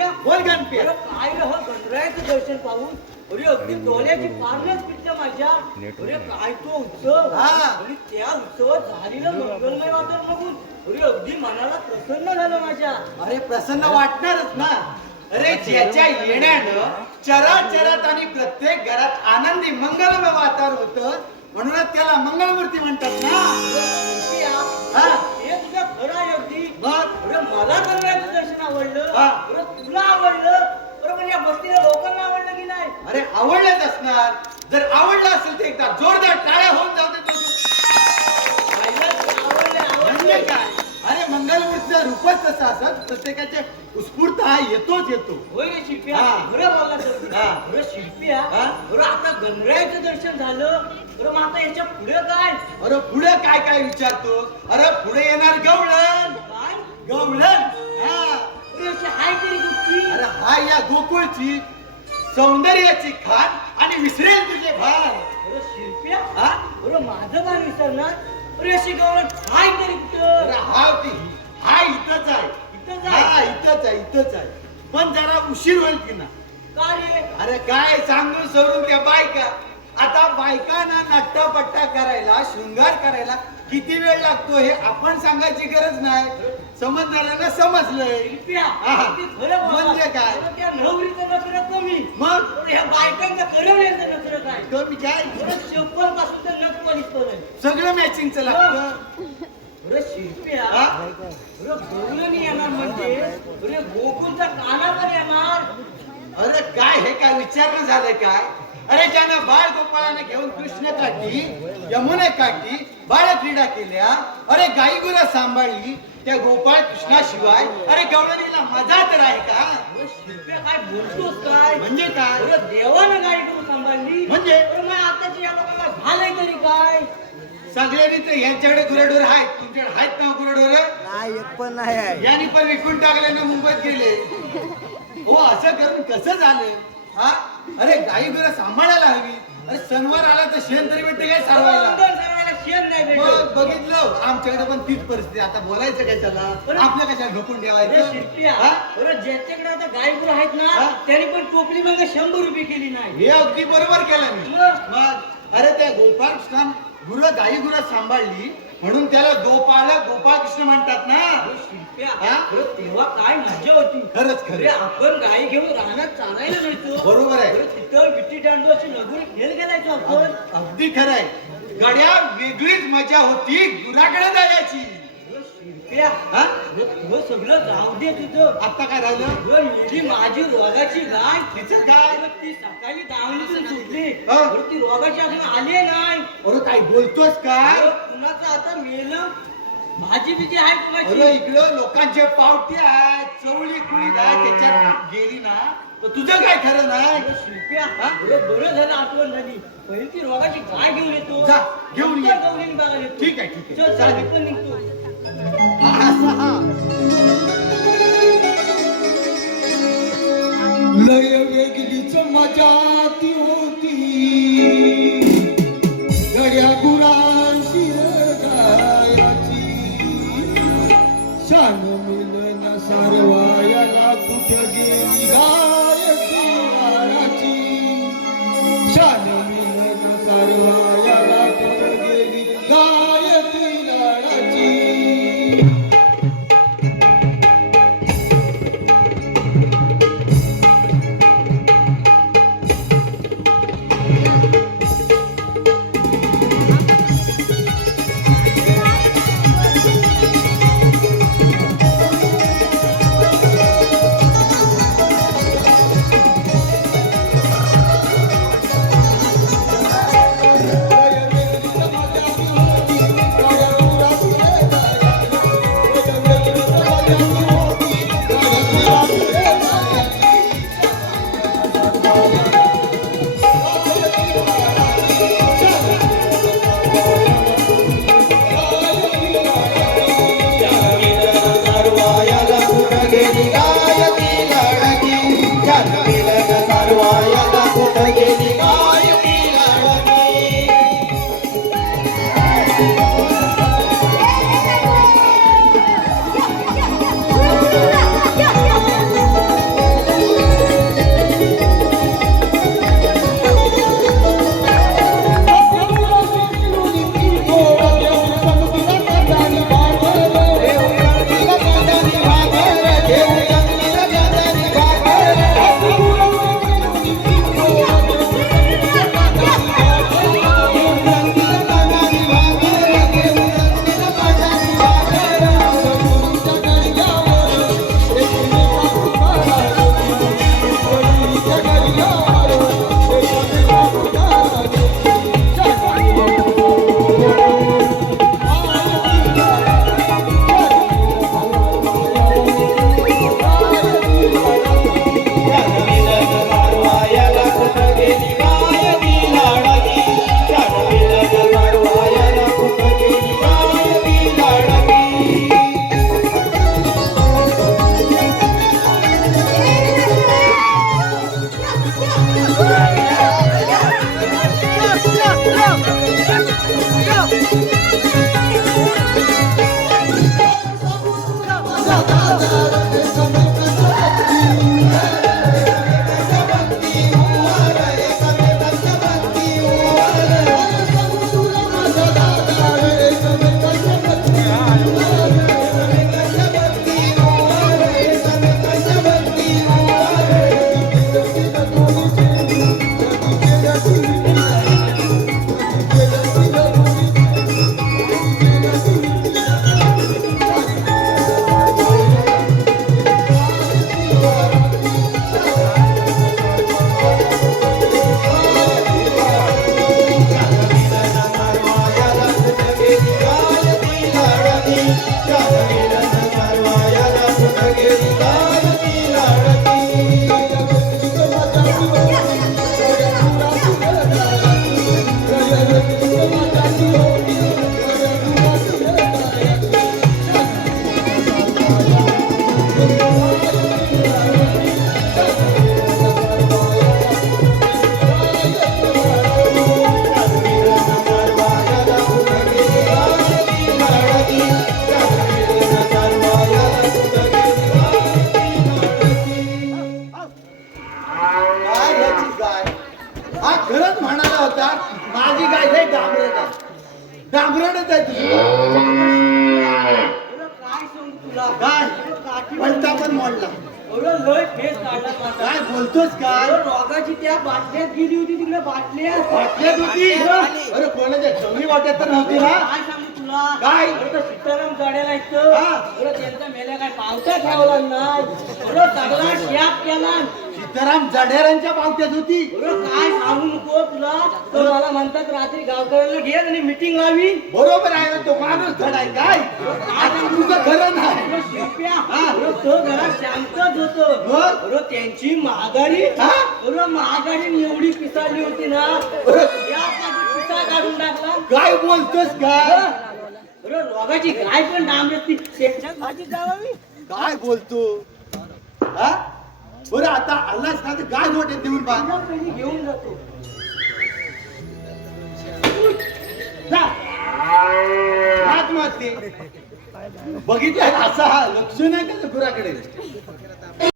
गणप्या बोल गणप्या. अरे काय रे हो गणरायाचं दर्शन पाहून अरे अगदी डोळ्याची पारणच पिटलं माझ्या. अरे काय तो उत्सव आणि त्या उत्सवात झालेलं मंगलमय वातावरण बघून अरे अगदी मनाला प्रसन्न झालं माझ्या. अरे प्रसन्न वाटणारच ना. अरे ज्याच्या येण्यानं चराचरात आणि प्रत्येक घरात आनंदी मंगलमय वातावरण होतं म्हणूनच त्याला मंगलमूर्ती म्हणतात ना. हा हे तुझं खरं आहे अगदी. अरे मला गणरायाचं दर्शन आवडलं. अरे तुला आवडलं. अरे पण या बसलेल्या लोकांना आवडलं की नाही? अरे आवडलंच असणार. जर आवडलं असेल तर एकदा जोरदार टाळ्या होऊन जाऊ दे. म्हणजे काय? अरे मंगलमूर्तीचं रूपच तसं असत. प्रत्येकाचे उत्स्फूर्त हा येतोच येतो. होय रे शिल्पिया बरं बोलला तर. अरे शिल्पिया अरे आता गणरायाचं दर्शन झालं. अरे मग आता याच्या पुढे काय? अरे पुढे काय काय विचारतो? अरे पुढे येणार गवळण. काय गवळण. अरे अशी हाय तरी कुठची? अरे हा या गोकुळची सौंदर्याची खान आणि विसरेल तुझे भान. अरे शिल्पिया अरे माझं भान विसरणार? अरे अशी गवळण हाय तरी कुठं? अरे हा ती हा इथंच आहे. इथंच हा आहे. इथंच आहे इथंच आहे. पण जरा उशीर होईल की ना. का रे? अरे काय सांगून सोडून त्या बायका. आता बायकांना नट्टापट्टा करायला शृंगार करायला किती वेळ लागतो हे आपण सांगायची गरज नाही. समजणाऱ्यांना समजलंय. शिल्पिया हा. किती खरं बोलला. म्हणजे काय? अरे त्या नवरीचं नखरं कमी. मग अरे ह्या बायकांचं करवण्याचं नखरं काय? कमी काय अरे चप्पल पासून तर नख पर्यंत. सगळं मॅचिंगचं लागतं. अरे शिल्पिया हा? अरे गवळणी येणार म्हणजे अरे गोकुळचा कानावर येणार. अरे काय हे काय विचारणं झालंय काय? अरे ज्यानं बाळ गोपाळाने घेऊन कृष्ण काठी यमुने काठी बाळ क्रीडा केल्या. अरे गाई गुरं सांभाळली त्या गोपाळ कृष्णाशिवाय अरे गवळणीला मजा तर आहे का? अरे शिल्पिया काय बोलतोस काय? म्हणजे काय? अरे देवानं गाडी करून सांभाळली म्हणजे? अरे मग आताची या लोकांना झालंय तरी काय? सगळ्यांनी तर यांच्याकडे गुरडोर आहेत. तुमच्याकडे आहेत ना गुरडोर? नाही एक पण नाही आहे. यांनी पण विकून टाकले ना मुंबईत गेले. हो असं करून कसं झालं? हा अरे गाई गुरं सांभाळायला हवी. अरे सणवार आला तर शेण तरी भेटते काय सारवायला? अंगण सारवायला शेण नाही मग भेटत. बघितलं आमच्याकडे पण तीच परिस्थिती. आता बोलायचं काय त्याला? आपल्या कशाला ढोकून अरे ठेवायचं? शिल्पिया हा? अरे ज्याच्याकडे आता गाय गुरं आहेत हा? ना त्यांनी पण टोपली मग 100 रुपये केली नाही. हे अगदी बरोबर केलं मी. मग अरे त्या गोपाळ कृष्ण गुरं गाई गुरं सांभाळली म्हणून त्याला गोपाळ कृष्ण म्हणतात ना. अरे शिल्पिया हा? अरे तेव्हा काय मजा होती. खरंच अरे खरं आपण गाय घेऊन रानात चालायला मिळतो. बरोबर आहे. अरे तिथं विट्टी दांडू अशी लगोरी खेळ खेळायचो आपण. अगदी खरं आहे. गड्या वेगळीच मजा होती गुराकडे जायची. अरे शिल्पिया हा? अरे तुझं सगळं जाऊ दे तुझं. आता काय राहिलं? अरे मेली माझी रोगाची गाय. तिचं काय? अरे ती सकाळी दावणीतून सुटली. हा? अरे ती रोगाची अजून आली नाही. अरे काय बोलतोस काय? अरे कुणाचं आता मेलं भाजी बिजी आहे अरे कुणाची? इकडं लोकांचे पावटे आहेत चवळी कुळी आहे त्याच्यात गेली ना तर तुझं काय खरं नाही. अरे शिल्पिया अरे बरं झालं आठवण झाली. पहिली ती रोगाची गाय घेऊन येतो. जा, घेऊन ये. नंतर गवळीने बघायला येतो. ठीक आहे, ठीक आहे. चल चालेल. चल मी पण निघतो. लय वेगळीच मजा ती होती गड्या गुरांची गायाची. शान मिलन सारवायाला कुठं गेली गाय ती लाडाची. शान मिलन सारवायाला कुठं गेली गाय ती लाडाची. अरे लय फेस काढला माझा. काय बोलतोस काय अरे रोगाची त्या बाटल्यात गेली होती तिकडे बाटल्यात. वाटल्यात होती अरे कोणाच्या चवली वाटत तर नव्हती ना काय सांगू तुला काय? अरे तो सीताराम गाड्याला इथं हा. अरे त्यांचा मेल्या काय पावटा ठेवला नाही. अरे सगळा शाप केला. सीताराम जडेरांच्या पावत्यात होती अरे काय सांगू नको तुला. तो मला म्हणतात रात्री गावकऱ्यांना घे आणि मीटिंग लावी. बरोबर आहे तो माणूस धडाय काय आता तुझं खरं नाही अरे शिरप्या, हा. अरे तो घरात शांतच होतो. मग? अरे त्यांची महागारी हा? अरे महागारी एवढी पिसाळली होती ना या पिसा काढून टाकला. काय बोलतोस काय अरे रोगाची गाय पण डांबरती त्यांच्या भाजी जावावी. काय बोलतो हा बरं आता आलास ना तर काय जोटे देऊन पहा तुला पहिली घेऊन जातो. जा. हात मारते बघितलं असा हा लक्ष नाही त्याच्या गुराकडे